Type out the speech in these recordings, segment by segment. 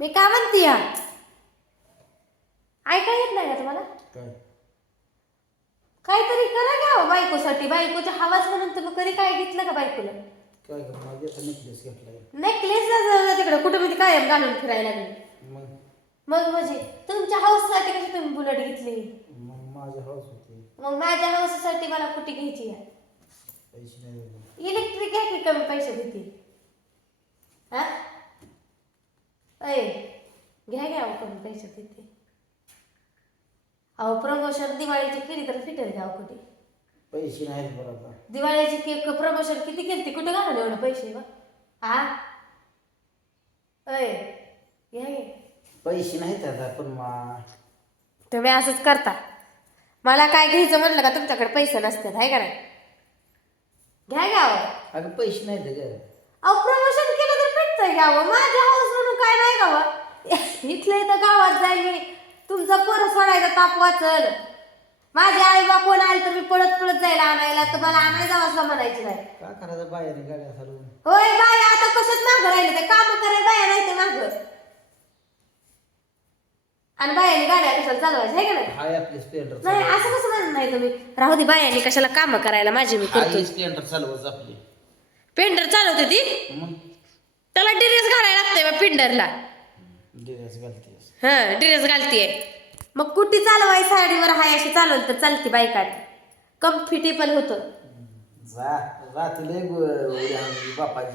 मी काय म्हणते? या ऐका येत नाही का तुम्हाला? काय? काहीतरी करा घ्या बायकोसाठी. बायकोच्या हवाच म्हणून तुम्ही कधी काय घेतलं का बायकोला? काय नेकलेस घेतलाय नेकलेस तिकडे. कुठं मी कायम घालून फिरायला लागली. मग? मग म्हणजे तुमच्या हाऊससाठी कशी तुम्ही बुलेट घेतली? मग माझ्या हाऊस होते. मग माझ्या हाऊससाठी मला कुठे घ्यायची आहे? पैसे नाही दिले. इलेक्ट्रिक घ्या की कमी पैसे देते हा? अय घ्या घ्या अहो कमी पैसे देते अहो प्रमोशन दिवाळीची केली तर फिटेल घ्या कुठे पैसे नाहीत बरं आता. दिवाळीची केक प्रमोशन किती केली कुठे घालवले एवढं पैसे बा? हा अय घ्या घ्या. पैसे नाहीत आता पण मा तुम्ही असंच करता. मला काय घ्यायचं म्हणलं का तुमच्याकडे पैसे नसतात आहे का नाही? घ्या घ्यावं अगं पैसे नाहीत ग. अहो प्रमोशन केलं तर भेटतंय घ्यावं माझ्या हाऊस काय नाही गावं इथलं इथं गावात जाईल मी. तुमचा पोरं सोडायचा ताप वाचल. माझे आई बा कोण आले तर मी पळत पळत जायला आणायला तर मला आणायला जावं म्हणायची नाही का करायचं बाहेर गाड्या चालवून होय बाय आता कशात मागं राहिले ते? काम करायला बाया नाही ते मागं. आणि बायाने गाड्या कशाला चालवायच्या आहे का नाही? हाय आपली स्प्लेंडर नाही असं कसं म्हणत नाही तुम्ही? राहू दे बायाने कशाला काम करायला माझी मी करतो स्प्लेंडर चालवच आपली. पेंटर चालवते ती? मग? त्याला ड्रेस घालायला लागतंय बा पिंडरला. ड्रेस घालतेस हा ड्रेस घालतीये. मग कुठे चालवाय साडीवर हाय अशी चालवली तर चालते बायकात कम्फर्टेबल होतं. जा रात्री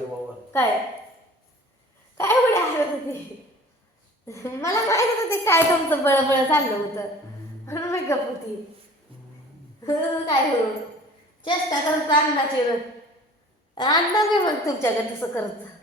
बाबा काय? काय होते? मला माहीत होतं काय तुमचं बळबळ चाललं होतं. म्हणून मी गप होती. काय हो? चेष्टा करून अन्नाची अण्णा मी मग तुमच्याकडे तसं करत.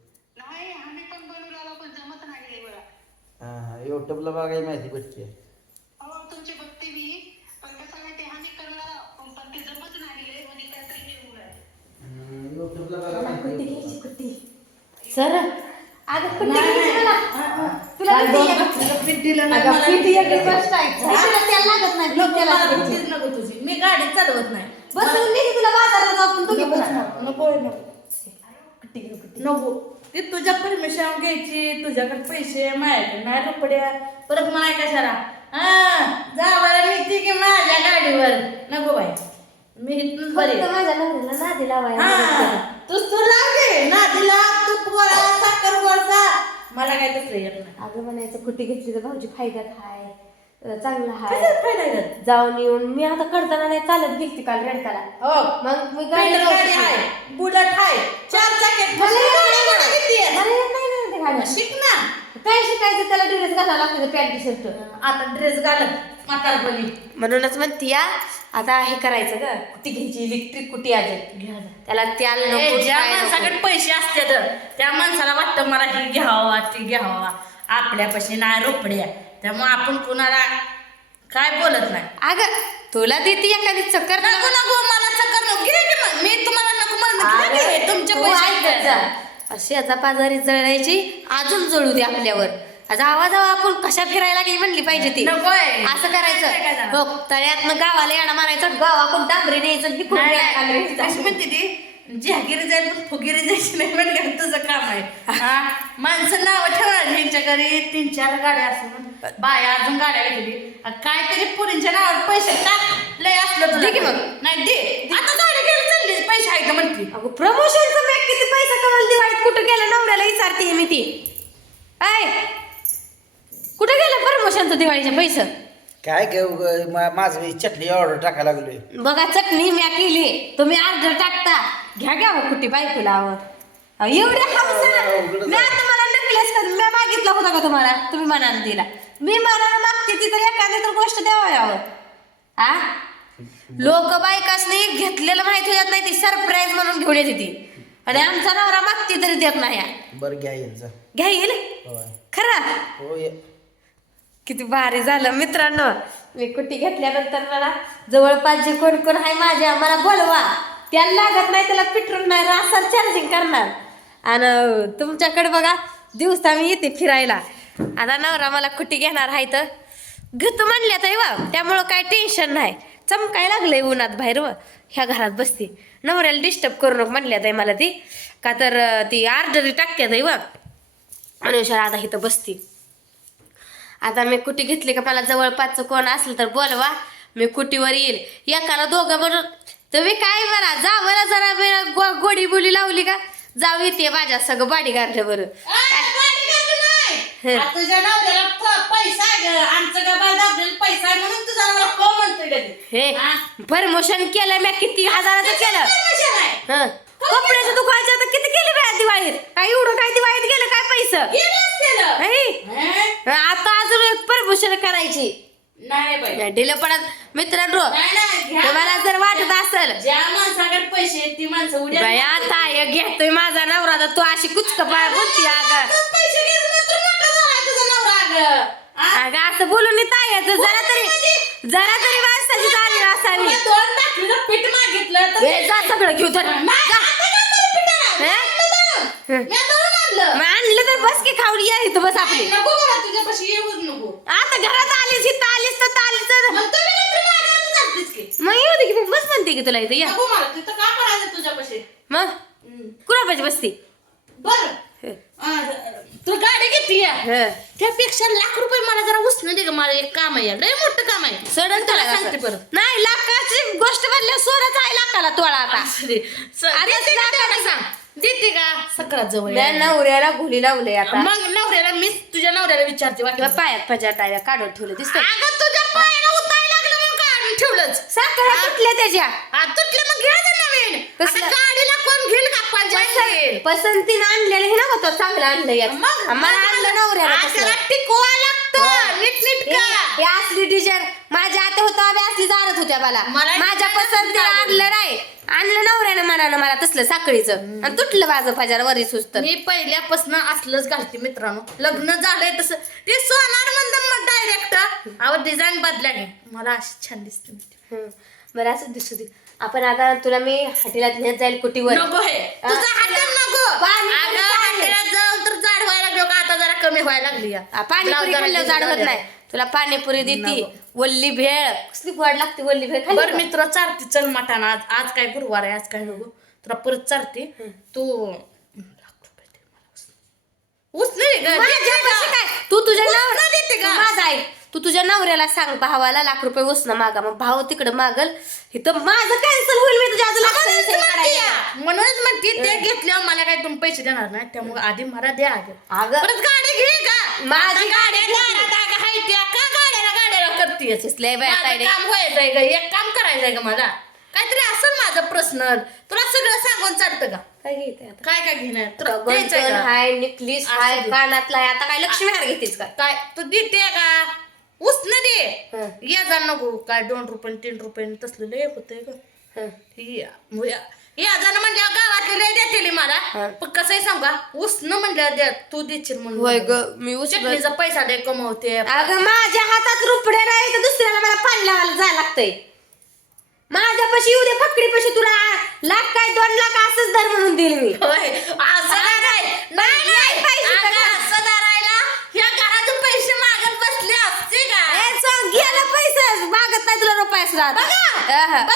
हा हा. युट्यूबला बघायला माहिती भेटते. हो तुमची मी पण कसं नाही ते आम्ही करला पण ते जमत नाही गेले म्हणजे काहीतरी हे. युट्यूबला मला कुठे माहिती घ्यायची कुठे सर अगं कुठे घ्यायची मला तुला किती एक- अगं, किती एक आहे. त्याला लागत नाही नको त्याला मला घ्यायची. कुठलीच नको तुझी. मी गाडी चालवत नाही. बसून नाही तुला बाजारात जाऊ आपण दोघी नकोच पण. नको नको. नको. ती तुझ्या परमिशन घ्यायची तुझ्याकडे पैसे माझ्याकडे नाही रुपड्या परत मला कशाला हा जावायला निघते की माझ्या गाडीवर? नको बाई. मी इथून बरी फक्त माझ्या नवऱ्याला नादी लावायला हा. तूच तू लावले गोळा साखर गोळसा मला काय तसलं येत नाही. अगं म्हणायचं कुठे घेतली तर भाऊजी फायद्यात हाय अं, चांगलं हाय कशात फायदा आहे त्यात? जाऊन येऊन मी आता करताना नाही चालत गेलती काल रेंटाला हो मग मी गाडी पेंटर जाऊ गाडी. आहे बुलट आहे चार चाकीत मला येत नाही ना. किती आहे? मला येत नाही ना ते गाड्या. शिक ना काय शिकायचं त्याला ड्रेस घालावा लागतो पॅन्ट शर्ट आता ड्रेस घालत म्हातारपणी म्हणूनच म्हणती या आता हे करायचं ग कुठे घ्यायची इलेक्ट्रिक कुठे आज त्याला त्याला नको, ए, ज्या काय नको. माणसाकडे पैसे असते तर त्या माणसाला वाटतं मला हे घ्यावा ते घ्यावा आपल्यापाशी नाही रोपड्या त्यामुळे आपण कुणाला काय बोलत नाही. अगं तुला देते एखादी चक्कर नको नको मला चक्कर नको. घे की मग. मी तुम्हाला नको म्हणत घे की, तुमचे तू पैसे. जा. अशी आता पाजारी जळायची अजून जळू दे आपल्यावर. आता आवाज आपण कशा फिरायला लागली म्हणली पाहिजे ती. नकोय. असं काय करायचं करायचं? हो तळ्यातनं गावाला येणं मारायचं गावाकडून डांबरी न्यायचं की नाही, नाही. अशी म्हणते ती? जहागिरी जाईल पण फुगिरी जायची नाही म्हणलं तुझं काम आहे. हा? माणसं नाव ठेवणार ह्यांच्या घरी तीन चार गाड्या असून बाया अजून गाड्या घेतली. काहीतरी पुरींच्या नावावर पैसे टाक. लय असलं दे की तुला मग. नाही दे. आता गाडी घ्यायला चालली. पैसे आहे का म्हणते. अगो प्रमोशनचं मी किती पैसा कमाल दिवाळीत कुठं गेलं? नवऱ्याला विचारते मी ती. ऐ कुठं गेलं प्रमोशनचं दिवाळीचे पैसे? काय घेऊ माझं मी चटणी ऑर्डर टाकायला लागलोय. बघा चटणी म्या केली. तुम्ही अर्धर टाकता. घ्या घ्या हो कुठे बायको लावं एवढे हाऊस मी आता मला नेकलेस का मी मागितला होता का तुम्हाला? तुम्ही मनानं दिला मी मनानं मागते ती तर एखादी तर गोष्ट द्यावं यावं हा लोक बायकासनी घेतलेलं माहिती होत नाही ती सरप्राईज म्हणून घेऊन येते ती. आणि आमचा नवरा मागते तरी देत नाही. बरं घ्या घ्या येईल? होय. खरं? हो किती भारी झालं. मित्रांनो मी कुटी घेतल्यानंतर मला जवळपास जे कोण कोण आहे माझ्या मला बोलवा. त्याला लागत नाही त्याला पेट्रोल नाही रासार चार्जिंग करणार. आणि तुमच्याकडे बघा दिवसा मी येते फिरायला. आता नवरा मला कुटी घेणार आहे तर? घेतो म्हणल्या तर वा त्यामुळं काय टेन्शन नाही. चमकाय लागलंय उन्हात बाहेर व. ह्या घरात बसते. नवऱ्याला डिस्टर्ब करू नको म्हणल्या ताई मला ती. का तर ती आर्डरी टाकत्यात व. अनुषा आता इथं बसती. आता मी कुटी घेतली का मला जवळपासचं कोण असलं तर बोलवा. मी कुटीवर येईल? एकाला दोघं म्हणून. तुम्ही काय म्हणा बरं जरा वेळ गो- गोडी बोली लावली का? जाऊ येते माझ्या सगळं बाडी गारलं बरं. आ, तुझ्या नवऱ्याला प- पैसा आहे ग. आमचं दाबलेला पैसा आहे म्हणून तुझा नवरा हो म्हणतोय. हे हा? प्रमोशन केलं मी किती हजाराचं केलं आहे. हं कपड्याचं दुकानचं आता किती केलं बॅ दिवाळीत काय एवढं काय दिवाळीत गेलं काय पैसे. हे? आता अजून एक प्रमोशन करायची नाही बाई ढिलं पडत मित्रांनो नाही, नाही, घ्या. तुम्हाला जर वाटत असेल ज्या माणसाकडे पैसे आहेत, ती माणसं उद्या बाया ताय घेतोय माझा नवरा तर तू अशी कुचक पाय बोलती अगं पैसे अगं. असं बोलून नाही तायचं जरा तरी जरा तरी माणसाची असावी. दोन पीठ मागितलं तर जा सगळं घेऊ तर जा. हे? आणलं. मग तर बस की खावडी या इथं बस आपली. नको मला तुझ्यापाशी येऊच नको. आता घरात आलीस इथं आलीस तर आलीस तर मग तुम्ही नक्की मागायला तर चालतेच की. मग येऊ दे की बस म्हणते की तुला इथं या. नको मला तिथं का करायचं तुझ्यापाशी. मग. कुणा पाहिजे बसती? बरं. हे. आ, तू गाडी घेतली. त्यापेक्षा लाख रुपये मला जरा उचलून दे ग मला एक काम आहे लय मोठं काम आहे. सोडून तुला तुला सांगते परत. नाही लाखाची गोष्ट म्हणल्या सोरच आहे लाखाला तोळा आता. सांग? देते का? सकाळ जवळ मी. नवऱ्याला घुली लावलंय आता. मग नवऱ्याला मी तुझ्या नवऱ्याला विचारते वाटलं पायात पजा टाळ्या काढून ठेवलं दिसतंय. अगं तुझ्या पायाला उताय लागलं म्हणून काढून ठेवलंच. साखर तुटल्या त्याच्या. आ, तुटलं मग घ्या ना नवीन? गाडीला कोण घेईल? पसंतीनं आणलेलं हे ना होतं चांगलं आणलं यात. मग मला आणलं नवऱ्याला टिकवा लागतं. नीट नीट हे हे असली डिझाईन. माझ्या आता होतं आम्ही असली जाणत होत्या मला मला माझ्या आवडली. आणलं नाही. आणलं नवऱ्यानं मनानं मला तसलं साखळीचं. आणि तुटलं माझं पजार वरी सुस्त मी पहिल्यापासून असलंच घालते मित्रांनो. लग्न झालंय तसं. ते सोनार म्हणतं मग डायरेक्ट अहो डिझाईन बदल्या मला अशी छान दिसते. हं. बरं असं दिसू दे. आपण आता तुला मी हॉटेलात नेत जाईल कुटीवर. नको हे. तुझं हाटेल नको. पाणी- अगं हॉटेलात जाऊन तर जाड व्हायला लागलो का आता जरा कमी व्हायला लागली या. आ, पाणीपुरी जाड होत नाही. तुला पाणीपुरी देती वल्ली भेळ. कसली गोड लागते वल्ली भेळ? खाल्ली बरं का? मित्र चालते चल मटाना आज आज काय गुरुवार आहे आज काय नको तुला परत चालते तू दे गं, माझ्या दे पैसे गं. काय तू तुझ्या उसनं नवऱ्या देते का? तू माझा आहे तू तुझ्या नवऱ्याला सांग भावाला लाख रुपये उसनं मागा मग भाव तिकडं मागल इथं माझं कॅन्सल होईल मी तुझ्या अजून लाखाचं म्हणूनच म्हणते. म्हणूनच ते घेतल्यावर मला काय तुम्ही पैसे देणार नाही? त्यामुळे आधी मला द्या अगं अगं. परत गाडी घे का? माझी हाय त्या का गाड्याला गाड्याला करतेस लय बाया माझं तायडे. काम व्हायचंय का एक काम करायचंय का मला. काहीतरी असं माझं प्रश्न तुला सगळं सांगून चालतं का काय घेते आता? काय काय घेणार? तुला द्यायचंय गंठन का? हाय नेकलीस असू हाय दे. कानातला आता काय लक्ष्मी हार घेतेस का काय? तू देते का उसनं दे हं. या जा नको काय दोन रुपये तीन रुपये तसलं लय होतंय का हं. या जाणं म्हणजे गावातले लय देतील मला. पण कसं आहे सांगा उसनं म्हणलं द्या तू देशील होय म्हणून ग मी उचल चटणीचा पैसा दे कमवते. अगं माझ्या हातात रुपड्या नाही तर दुसऱ्याला मला पाणी लावायला जायला लागतंय. माझ्यापाशी येऊ दे फकडीपाशी तुला लाख काय दोन लाख असंच दर म्हणून देईल मी. होय नाही नाही नाही पैसे अगं, का? असं धरायला ह्या घरातून पैसे मागत बसले असते का ए, सांग, गेला पैसे मागत नाही तुला आता. अहं.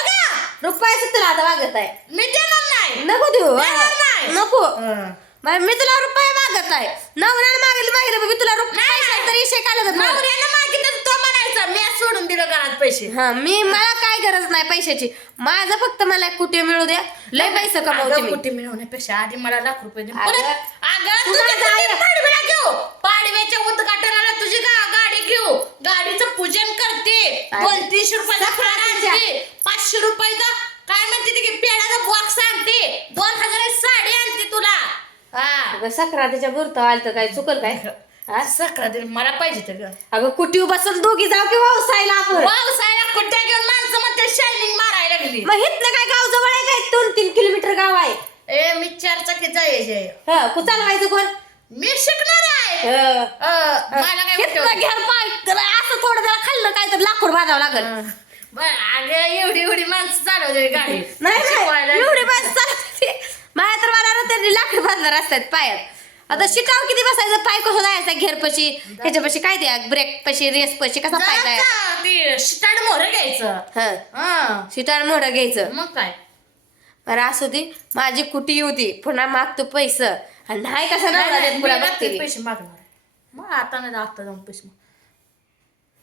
तुला आता आहे मी देणार नाही नको देऊ देणार अहं. नाही. नको हं. मग मी तुला रुपये मागत आहे नवऱ्यानं मागितलं मागितलं मी तुला रुपये पैशाचा तरी विषय काढत नाही. नवऱ्यानं मागितलं तो म्हणायचा मी आज सोडून दिलं घरात पैसे हा मी मला काय गरज नाही पैशाची माझं फक्त मला कुठे मिळू द्या लय पैसे कमवते अगं, मी कुठे मिळवण्यापेक्षा आधी मला लाख रुपये दे अगं, परत अगं तू तुझ्या माझा घरी आहे. पाडव्याला घेऊ पाडव्याच्या उद्घाटनाला तुझी गा- गाडी घेऊ. गाडीचं पूजन करते. दोन तीनशे रुपयाचा. फार आणते. पाचशे रुपयाचा काय म्हणते ते की पेढ्याचा बॉक्स आणते. दोन हजाराची साडी आणते तुला. हा. अगं सक्रातीच्या आलं तर काय? चुकल काय? हा? सकरा मला पाहिजे तर अगं कुटी बसून दोघी जाऊ की व्यवसायला आपण? पावसाळ्या कुठ्या घेऊन माणसं म्हणते शायनिंग मारायला लागली. मग काय गाव जवळ आहे काय? दोन तीन किलोमीटर गाव आहे. ए मी चार चाकीचा यायचे हा कु चालवायचं कोण? मी शिकणार मला काय घेतलं वाटतं? घ्या पाय तर असं थोडं त्याला खाल्लं काय तर लाकूड बांधावं लागल. बरं, अगं एवढी एवढी माणसं चालवते गाडी. नाही शिकवायला. नाही. एवढी बाय चालते माझ्या तर मला ना त्यांनी लाकूड बांधणार असतात पायात. आता शिकाव किती बसायचं? पाय कसं जायचा? घेरपशी ह्याच्यापाशी काय द्या? ब्रेक पशी रेस पशी कसा पाय जायचा? ते स्टार्ट मोहर घ्यायचं. हा. हा. शिटाळ मोठं घ्यायचं. मग काय? बरं असू दे. माझी कुटी होती. पुन्हा मागतो पैसे. आणि नाही कसा नवरा देत बघते पैसे मागणार. मग आता नाही आता जाऊन पैसे माग.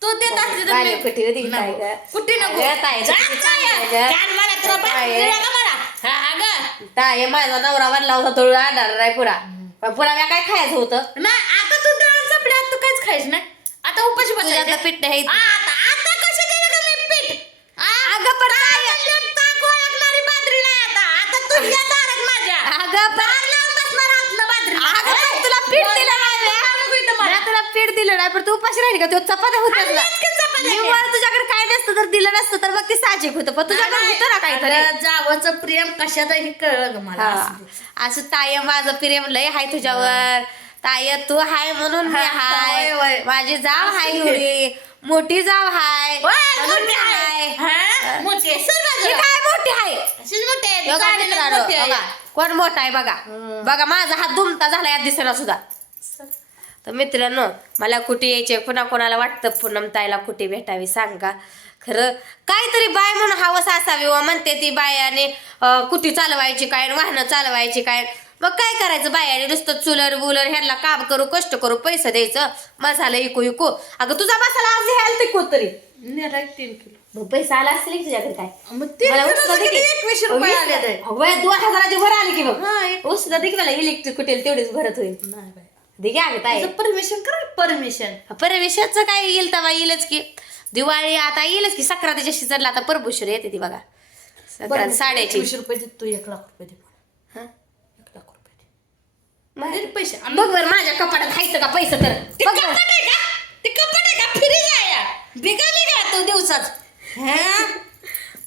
तू देत असली तर माझ्या मी- कुटी होती काय नको. गं? कुटी नको अगं, ताई, जा, कुटी जा, चांगली आहे या. गं. कान मला तुला बाहेर ताई. दिला का मला? हा, गं. ताय माझा नवरा वाढला होता तो आणणार नाही पण पुन्हा मी काय खायचं होतं नाही आता तू दळण संपली आता तू काहीच खायच नाही आता उपाशी तुझ्यातलं बसायचं पीठ नाही आ, आता आता कशी दिलं का मी पीठ आ, अगं, पण काय काय? म्हणलं, ताक ओळखणारी बाजरी नाही आता आता तुझ्या दारात माझ्या अगं, पण- दार लावून बसणार आतनं बाजरी अगं, पण तुला पीठ दिलं नाही नको इथं मला. मी तुला पीठ दिलं नाही पण तू उपाशी राहिली का तू चपात्या होत्या तुला. खाल्ल्याच की चपात्या? निव्वळ तुझ्याकडे काय नसतं तर दिलं नसतं तर मग ते साहजिक होतं पण तुझ्याकडे होतं ना काहीतरी जावंचं प्रेम कशातही कळलं ग मला हा. असं. असं ताय माझं प्रेम लय हाय तुझ्यावर ताय तू हाय म्हणून मी हाय होय, होय. माझी जाव हाय. एवढी मोठी जाव हाय म्हणून मी मोठी आहे. हा? मोठी आहे. सर ही बाजूला. काय मोठी हाय अशीच मोठी आहे. बघा चालेल, मित्रांनो, मोठी आहे. बघा कोण मोठा आहे बघा बघा माझा हात दुमता झाला या दिसेना सुद्धा तर मित्रांनो मला कुठे यायचे पुन्हा कोणाला वाटतं पूनम ताईला कुठे भेटावी सांगा. खरं काहीतरी बाय म्हणून हवस असावी व म्हणते ती बायाने कुटी चालवायची काय वाहनं चालवायची काय. मग काय करायचं बायाने नुसतं चुलर बुलर ह्यांना काम करू कष्ट करू पैसे द्यायचं. मसाला इकू इकू. अगं तुझा मसाला आज ह्याला तिकू तरी. नेला एक तीन किलो. मग पैसा आला असेल की तुझ्याकडे काय? मग. एकवीसशे रुपये आले. ते. दोन हजाराची भर आली की मग. हा, एक- उसनं दे की मला इलेक्ट्रिक कुठेल तेवढीच भरत होईल. दे ताई. परमिशन कर परमिशन परवेशाचं काय येईल तेव्हा येईलच की. दिवाळी आता येईलच की सक्रातीच्या सीझनला आता परभुशीर येते ती बघा. सक्रात साड्याची रुपये दे तू एक लाख रुपये दे. मला. हं? एक लाख रुपये दे. दे पैसे. बघ बरं माझ्या कपाटात खायचं का पैसे तर? ते बघ कपाट बरं. आहे का? ते कपाट आहे का? फिरी जाया बिगाली का तू दिवसात हं?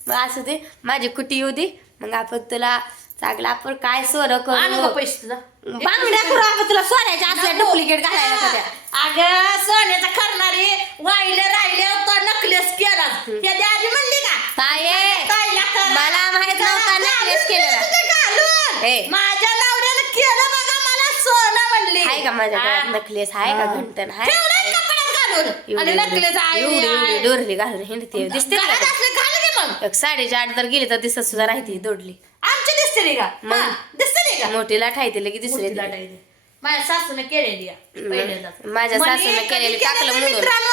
मग असं दे माझी कुटी येऊ दे. मग आपण तुला चांगलं आपण काय सोनं आणू का करू? पैसे तुझा. बांगड्या करू आपण तुला सोन्याच्या असल्या डुप्लिकेट घालायला का त्या? अगं सोन्याचा करणारी वाईले राहिले तो नकलेस केला. त्या आधी म्हणली का? ताईला करा. मला माहीत नव्हता करा, necklace घालून केलेला. दिलं तुझं घालून. हे. माझ्या नवऱ्यानं केलं बघा मला सोनं म्हणली. आहे का माझ्या हा. गळ्यात नकलेस आहे का घंटन आहे. ठेवलंय कपड्यात घालून? आणि एवढी. नकलेस आहे एवढी एवढी आहे. डोरली घालून. हिंडते दिसते घरात का असले घाल की मग. एक साडेच्या आठ जर गेली तर दिसत सुद्धा राहते दोडली नाही का? मग. हा, दिसते नाही का? मोठी लाट आहे तिला की दिसली मोठी लाट आहे ती. माझ्या सासूने केलेली आहे. माझ्या सासूने कधी केलेली, केलं टाकलं ते म्हणून. मित्रांनो?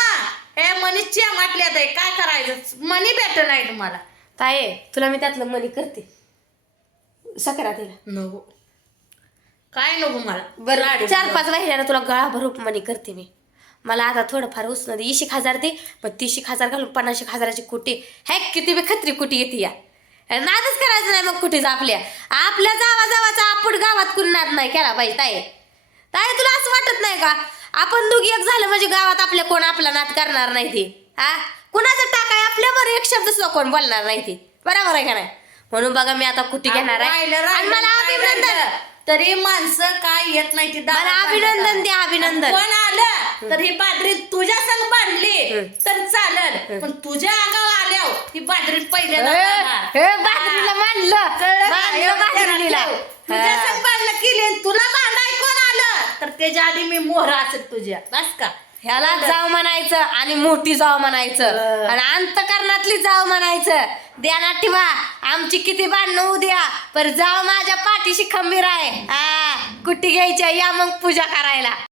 हे ताई काय करायचं? मनी भेटत नाही तुम्हाला. ताये तुला मी त्यातलं मनी करते. सक्रातीला. नको. काय नको मला? बरं चार पाच महिन्यानं तुला गळा भरूप मनी करते मी. मला आता थोडंफार उसनं दे इशिक हजार दे पण तीशिक हजार घालून पन्नास हजाराची कुटी. हॅक किती बी खत्री कुटी येते या. नादच करायचं नाही मग कुठेच आपल्या. आपल्या जावा जावाचा आपण गावात कुणी नाद नाही केला पाहिजे ताई. ताई तुला असं वाटत नाही का? आपण दोघी एक झालं म्हणजे गावात आपल्या कोण आपला नाद करणार नाही ते. हा? कुणाचं टाकाय आपल्यावर एक शब्द सुद्धा कोण बोलणार नाही ते. बरोबर आहे का नाही? म्हणून बघा मी आता कुटी घेणार आहे. आणि मला अभिनंदन? तरी माणसं काय येत नाही ती मला अभिनंदन. द्या अभिनंदन. कोण आलं? तर ही बाजरी तुझ्या संग बांधली. चालल पण तुझ्या अंगावर आल्यावर ही बाजरी पहिल्यांदा हे, जाणार. बाजरीला. मानलं कळलं का? मानलं एवढं बाजरीला ध्यानात ठेव. तुझ्या. संग बांधलं केली आणि तुला बांधाय कोण आलं? तर त्याच्या आधी मी मोहरा असेल तुझ्या. बस का? ह्याला जाव म्हणायचं आणि मोठी जाव म्हणायचं. आणि अंतकरणातली जाव म्हणायचं. ध्यानात ठेवा आमची किती भांडणं उद्या. पर जाव माझ्या पाठीशी खंबीर आहे. हा कुट्टी घ्यायची या मग पूजा करायला.